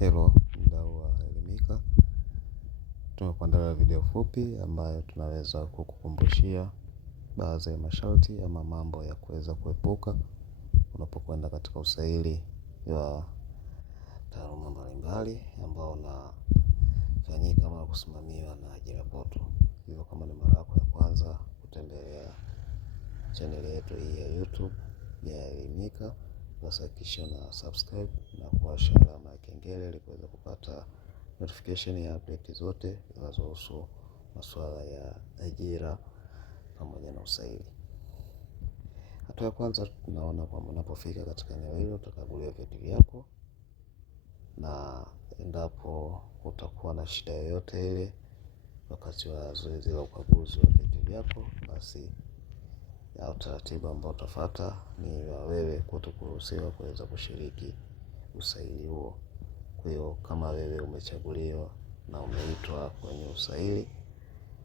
Hello, mdau wa Elimika. Tumekuandalia video fupi ambayo tunaweza kukukumbushia baadhi ya masharti ama mambo ya kuweza kuepuka unapokwenda katika usaili wa taaluma mbalimbali ambao unafanyika ama kusimamiwa na ajira portal. Hivyo kama ni mara yako ya kwanza kutembelea channel yetu hii ya YouTube ya Elimika, basi hakikisha una subscribe na kuwasha alama ya kengele ili kuweza kupata notification ya update zote zinazohusu masuala ya ajira pamoja na usaili. Hatua ya kwanza, tunaona kwamba unapofika katika eneo hilo utakaguliwa vyeti vyako, na endapo utakuwa na shida yoyote ile wakati wa zoezi la ukaguzi wa vyeti vyako, basi ya utaratibu ambao utafuata ni wewe kutokuruhusiwa kuweza kushiriki usaili huo. Kwa hiyo kama wewe umechaguliwa na umeitwa kwenye usaili,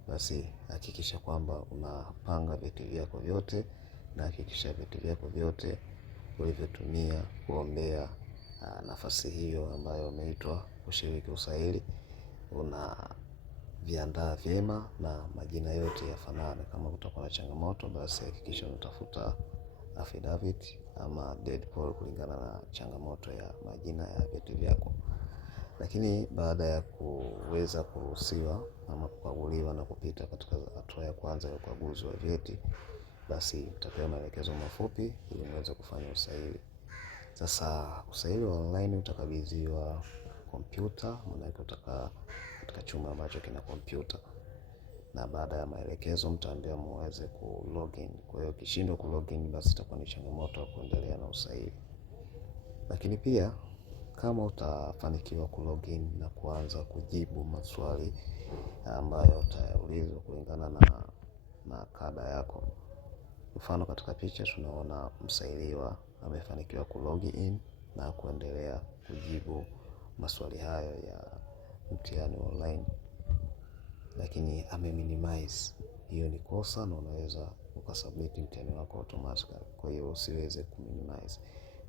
basi hakikisha kwamba unapanga vyeti vyako vyote, na hakikisha vyeti vyako vyote ulivyotumia kuombea nafasi hiyo ambayo umeitwa kushiriki usaili unaviandaa vyema na majina yote yafanane. Kama kutakuwa na changamoto, basi hakikisha unatafuta affidavit ama deed poll kulingana na changamoto ya majina ya vyeti vyako. Lakini baada ya kuweza kuruhusiwa ama kukaguliwa na kupita katika hatua ya kwanza ya ukaguzi wa vyeti, basi utapewa maelekezo mafupi ili uweze kufanya usaili. Sasa usaili wa online utakabidhiwa kompyuta, maana utakaa katika chumba ambacho kina kompyuta, na baada ya maelekezo mtaambiwa muweze kulogin. Kwa hiyo ukishindwa kulogin, basi itakuwa ni changamoto ya kuendelea na usaili. Lakini pia kama utafanikiwa kulogin na kuanza kujibu maswali ambayo utaulizwa kulingana na kada yako. Mfano, katika picha tunaona msailiwa amefanikiwa kulogin na kuendelea kujibu maswali hayo ya mtihani online, lakini ame-minimize. Hiyo ni kosa na unaweza ukasubmit mtihani wako automatically. Kwa hiyo usiweze ku-minimize.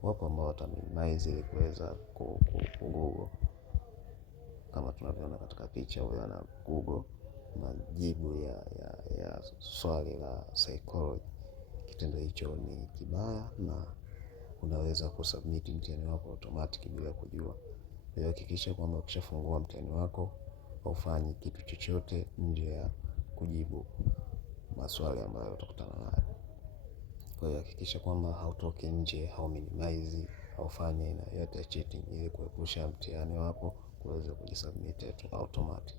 Wapo ambao wata-minimize ili kuweza ku-google. Kama tunavyoona katika picha, huyo ana google majibu ya swali la psychology. Kitendo hicho ni kibaya na unaweza kusubmit mtihani wako automatic bila kujua. Kwa hiyo hakikisha kwamba ukishafungua mtihani wako haufanyi kitu chochote nje ya kujibu maswali ambayo utakutana nayo. Kwa hiyo hakikisha kwamba hautoki nje, hau-minimize, haufanyi aina yoyote ya cheating ili kuepusha mtihani wako kuweza kujisubmit automatic.